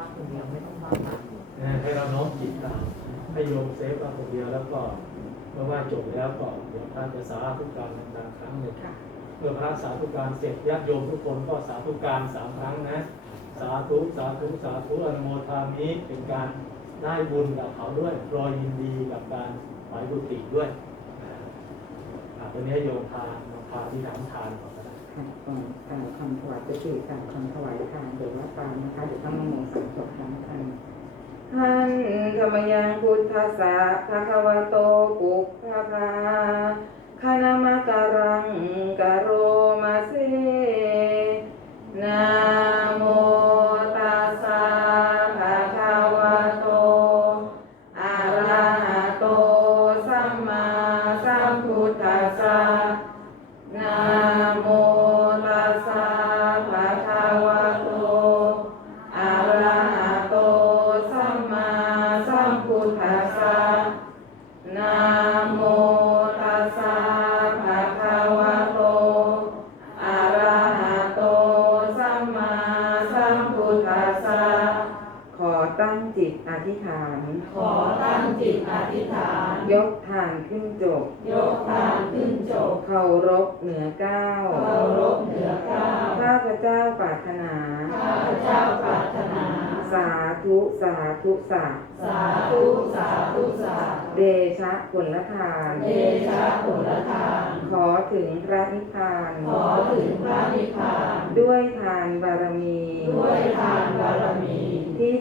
พักคนเดียวไม่ต้องบ้างานอยู่นะให้เราน้อมจิตตามให้โยมเซฟเราคนเดียวแล้วก็เมื่อไหว่าจบแล้วก็เดี๋ยวท่านจะสาธุการดังๆครั้งหนึ่งค่ะเมื่อพระสาธุการเสร็จญาติโยมทุกคนก็สาธุการสามครั้งนะ สาธุสาธุสาธุอนุโมทามิเป็นการได้บุญกับเขาด้วยรอยยินดีกับการไหวบุตริด้วยอ่าตอนนี้โยมทานมาทานที่ฐานทานก่อน ก็ได้ค่ะก่อนกล่าวคำถวายจะตื่นกล่าวคำถวายทานหรือว่าตามนะคะเดี๋ยวต้องนโมสามจบพร้อมกันท่านธรรมยังพุทธสาภะคะวะโตปุพพะคานามะการังกะโรมาานขึ้นจบ ยกทานขึ้นจบเคารพเหนือเก้าเคารพเหนือเก้าข้าพเจ้าปรารถนาข้าพเจ้าปรารถนา สาธุสาธุสาสาธุสาธุสาเดชะผลทาน เดชะผลทาน ขอถึงพระนิพพาน ขอถึงพระนิพพาน ด้วยทานบาร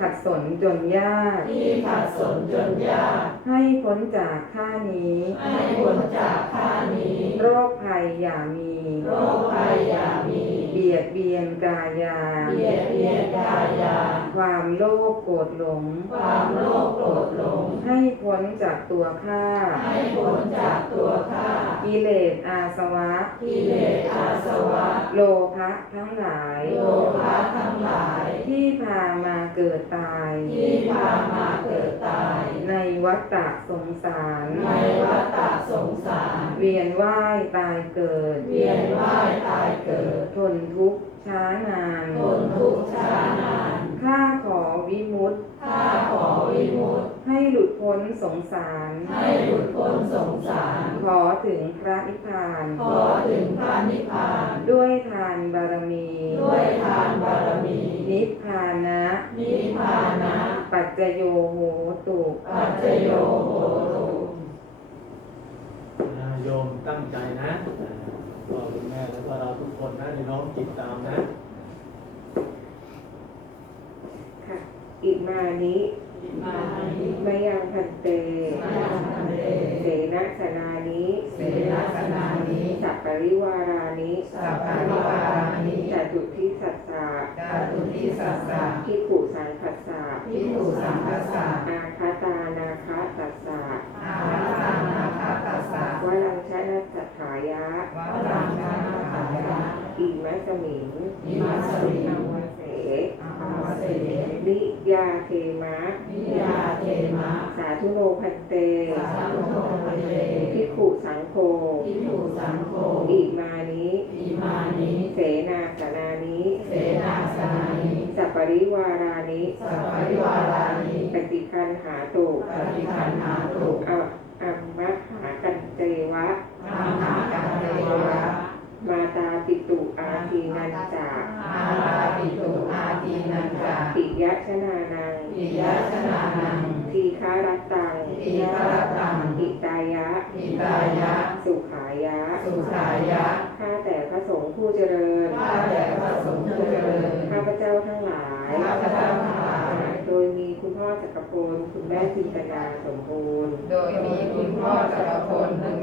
ขัดสนจนยาก ที่ขัดสนจนยาก ให้พ้นจากข้านี้ ให้พ้นจากข้านี้ โรคภัยอย่ามี โรคภัยอย่ามี เบียดเบียนกายา เบียดเบียนกายา ความโลภโกรธหลง ความโลภโกรธหลง ให้พ้นจากตัวข้า ให้พ้นจากตัวข้า กิเลสอาสวะ กิเลสอาสวะ โลภะทั้งหลาย โลภะทั้งหลาย ที่พามาเกิดตาย ที่พามาเกิดตาย ในวัฏฏะสงสาร ในวัฏฏะสงสาร เวียนว่ายตายเกิด เวียนว่ายตายเกิด ทนทุกข์ช้านาน ทนทุกข์ช้านานข้าขอวิมุตติข้าขอวิมุตติ ให้หลุดพ้นสงสาร ให้หลุดพ้นสงสาร ขอถึงพระนิพพาน ขอถึงพระนิพพาน ด้วยทานบารมี ด้วยทานบารมี นิพพานะนิพพานะ ปัจจโยโหตุ ปัจจโยโหตุนะ โยมตั้งใจนะอ่าพ่อคุณแม่แล้วก็เราทุกคนนะในน้อมจิตตามนะ ค่ะ อิมานิมานิมยังพันเตมายังพันเต เสนะสนานิเสนาสนานิ สัปปริวารานิสัพพะริวารานิจตุทิสัสสะจาตุทิสัสสะพิขุสังคัสสะพิขุสังคัสสะอาคาตานาคาตัสสะอาหานาคาตัสสะ วลังช นะสัทธายะวัรังคานาขายะอิมัสมิงอิมัสมิงอาวเสอาวเสลิยาเทมะนิยาเทมะ สาธุโนพันเต สาธุโนพันเตพิขุสังโฆทิฏฐุสังโฆอิมานิอิมานิเสนาสนานิเสนาสนานิสัปปริวารานิสัพพะริวารานิปฏิคันหาตุปฏิคันหาตุอะอัมมะหากันเตวะ อาหากัเตวะ มาตาปิตุอาทีนันจาอาลาปิตุอาทีนันจาปิยะชนานังปิยะชนานังทีฆารัตตังทีฆรตังอิตายะอิตายะ สุขายะ สุขายะข้าแต่พระสงฆ์ผู้เจริญข้าแต่พระสงฆ์ผู้เจริญข้าพเจ้าทั้งหลายข้าพเจ้าทั้งหลายโดยมีคุณพ่อจักรพลคุณแม่จินตนาสมบูรณ์ โดยมีคุณพ่อจักรพลคุณ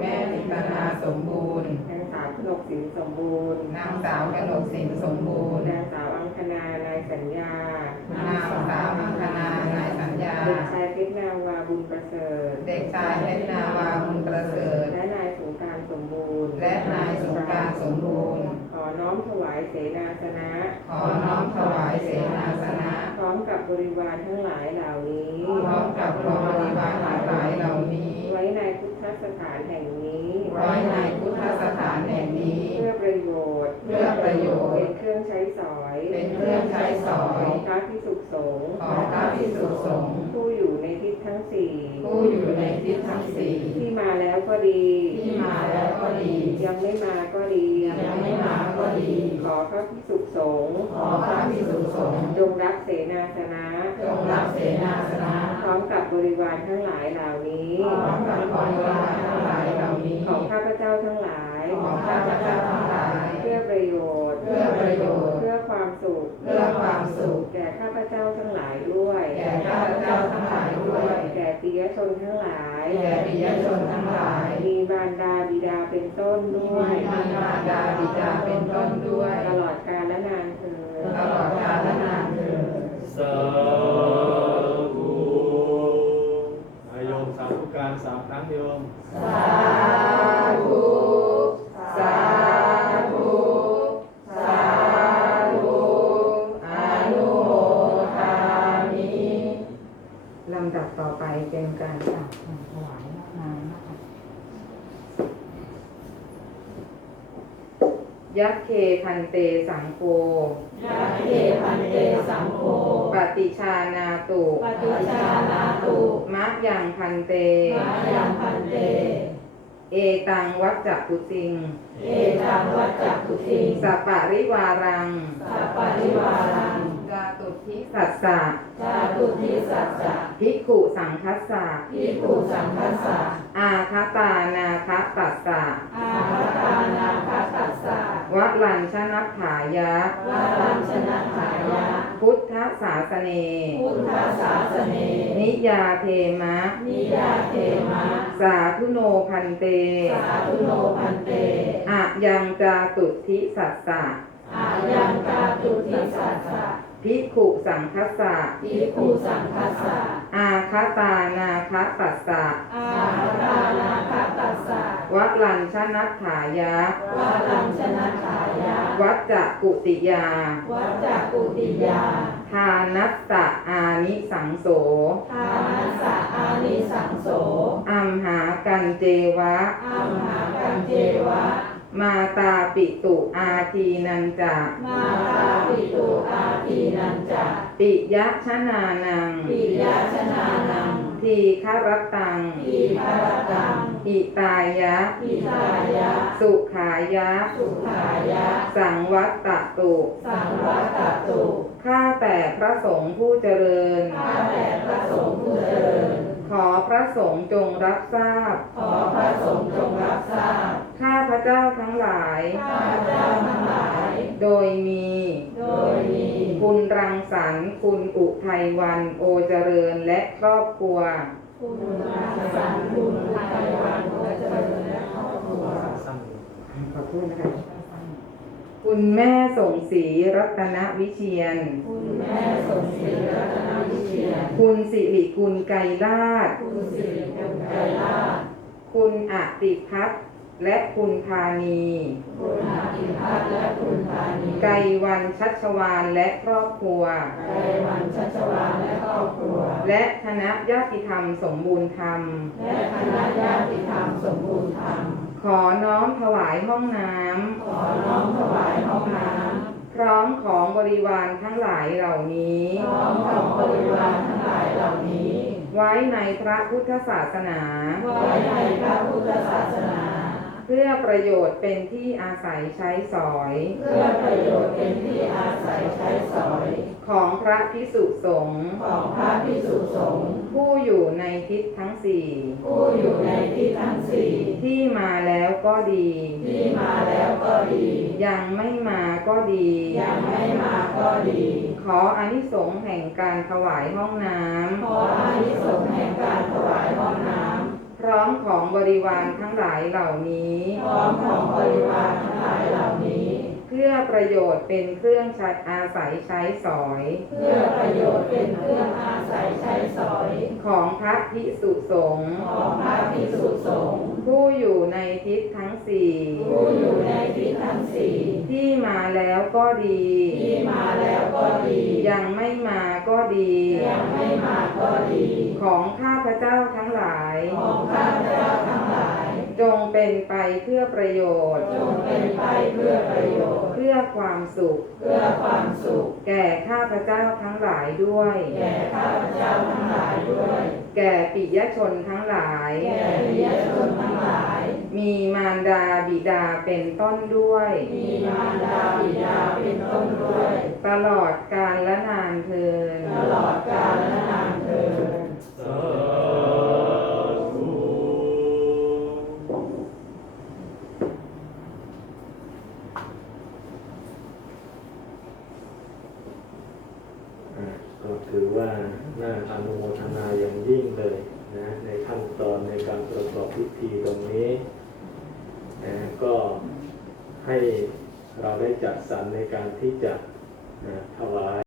าวขนกสินสมบูรณ์ นางสาวกนกสินสมบูรณ์ นางสาวอังคณานายสัญญา นางสาวมังคณานายสัญญา เด็กชายเพชรนาวาบุญประเสริฐ เด็กชายเพชรนาวาบุญประเสริฐ และนายสงกรารสมบูรณ์ และนายสงกรารสมบูรณ์ ขอน้อมถวายเสนาสนะ ขอน้อมถวายเสนาสนะ พร้อมกับบริวารทั้งหลายเหล่านี้ พร้อมกับรบริวารหลายเหล่านี้ ไว้ในพุทธสถานแห่งนี้ ไว้ในพุทธสถานแห่งนี้ เพื่อประโยชน์เพื่อประโยชน์ เป็นเครื่องใช้สอยเป็นเครื่องใช้สอยของพระพิษุสงฆ์ของพระภิกษุสงฆ์ผู้อยู่ในทิศทั้งสี่ผู้อยู่ในทิศทั้งสี่ที่มาแล้วก็ดี ที่มาแล้วก็ดี ยังไม่มาก็ดี ยังไม่มาก็ดี ขอพระภิกษุสงฆ์ขอพระภิกษุสงฆ์จงรับเสนาสนะ จงรับเสนาสนะพร้อมกับบริวารทั้งหลายเหล่านี้ พร้อมกับบริวารทั้งหลายเหล่านี้ ของข้าพเจ้าทั้งหลาย ของข้าพเจ้าทั้งหลาย เพื่อประโยชน์ เพื่อประโยชน์ เพื่อความสุข เพื่อความสุข แก่ข้าพเจ้าทั้งหลายด้วย แก่ข้าพเจ้าทั้งหลายด้วย แก่ปิยชนทั้งหลาย แก่ปิยชนทั้งหลาย มีบารดาบิดาเป็นต้นด้วย มีมารดาบิดาเป็นต้นด้วย ตลอด ลำดับต่อไปเป็นการกราบถวายน้ำนะคะยักเคพันเตสังโฆยัคเคพันเตสังโฆปฏิชานาตุปฏิชานาตุมะยังพันเตมายังพันเต เอตังวัจจกุสิง เอตังวัจจกุติงสัปปะริวารังสัปปะริวารังจาตุทิสัสสะจาตุทิสัสสะภิกขุสังคัสสะพิภูสังคัสสะอาคาตานาคตัสสะอาคาตานาคาตัสสะวะลัญชนักขายะวารังชนะขายะ พุทธศาสเน พุทธศาสเน นิยาเทมะ นิยาเทมะ สาธุโนพันเต สาธุโนพันเตอะยังจาตุทิสัสสะอายังจาตุทิสัสสะ ภิกขุสังคัสสะพิภูสังคัสสะอาคาตานาคตัสสะอาคาตานาคาตัสสะวะลัญชนักขายะวารังชนะขายะ วัจจกุติยา วัจจกุติยา ทานัสสะอานิสังโส ทานัสสะอานิสังโส อัมหากันเจวะอัมหากังเจวะ มาตาปิตุอาทีนันจะมาตาปิตุอาทีนันจะปิยะชนานัง ปิยาชนานัง ทีคารตัง ทีคารตัง อิตายะพิทายะ สุขายะ สุขายะ สังวัตตตุ สังวัตตุ ข้าแต่พระสงฆ์ผู้เจริญ ข้าแต่พระสงฆ์ผู้เจริญ ขอพระสงฆ์จงรับทราบ ขอพระสงฆ์จงรับทราบ ข้าพระเจ้าทั้งหลาย ข้าพเจ้าทั้งหลาย โดยมี โดยมี คุณรังสรรค์ คุณอุทัยวันโอเจริญและครอบครัว คุณรังสรรค์ คุณไทยวันโอเจริญและครอบครัวสั้นขอโทษนะคะ คุณแม่สงศรีรัตนวิเชียน คุณแม่สมศรีรัตนวิเชียรคุณสิริกุลไกรลาดคุณสิริกุลไกรลาภคุณอติพัฒน์และคุณพานี คุณอาทิพัฒน์และคุณพานีไกรวันชัชวานและครอบครัว ไกรวันชัชวานและครอบครัว และคณะญาติธรรมสมบูรณ์ธรรม และคณะญาติธรรมสมบูรณ์ธรรม ขอน้อมถวายห้องน้ขอน้อมถวายห้องน้ำพร้อมของบริวารทั้งหลายเหล่านี้ำพร้อมของบริวารทั้งหลายเหล่านี้ ไว้ในพระพุทธศาสนา ไว้ในพระพุทธศาสนา เพื่อประโยชน์เป็นที่อาศัยใช้สอย เพื่อประโยชน์เป็นที่อาศัยใช้สอย ของพระพิสุสงฆ์ของพระภิกษุสงฆ์ผู้อยู่ในทิศทั้งสี่ผู้อยู่ในที่ทั้งสี่ที่มาแล้วก็ดี ที่มาแล้วก็ดี ยังไม่มาก็ดี ยังไม่มาก็ดี ขออานิสงส์แห่งการถวายห้องน้ขออานิสงส์แห่งการถวายห้องน้ำ พร้อมของบริวารทั้งหลายเหล่านี้ำพร้อมของบริวารทั้งหลายเหล่านี้ เพื่อประโยชน์เป็นเครื่องใช้อาศัยใช้สอย เพื่อประโยชน์เป็นเครื่องอาศัยใช้สอย ของพระพิสุสงฆ์ของพระภิกษุสงฆ์ผู้อยู่ในทิศทั้งสี่ผู้อยู่ในที่ทั้งสี่ที่มาแล้วก็ดี ที่มาแล้วก็ดี ยังไม่มาก็ดี ยังไม่มาก็ดี ของข้า พระเจ้าทั้งหลาย ของข้าพเจ้าทั้งหลาย จงเเป็นไปเพื่อประโยชน์ จงเป็นไปเพื่อประโยชน์ เพื่อความสุข เพื่อความสุข แก่ข้าพเจ้าทั้งหลายด้วย แก่ข้าพเจ้าทั้งหลายด้วย แก่ปิยชนทั้งหลาย แก่ปิยชนทั้งหลาย มีมารดาบิดาเป็นต้นด้วย มีมารดาบิดาเป็นต้นด้วย ตลอดกาลและนานเทินตลอดกาลและนานเทอญ สาธุ อะก็ถือ ว่าน่าอนุโมทนาอย่างยิ่งเลยนะในขั้นตอนในการประกอบพิธีตรงนี้นะก็ให้เราได้จัดสรรในการที่จะถวาย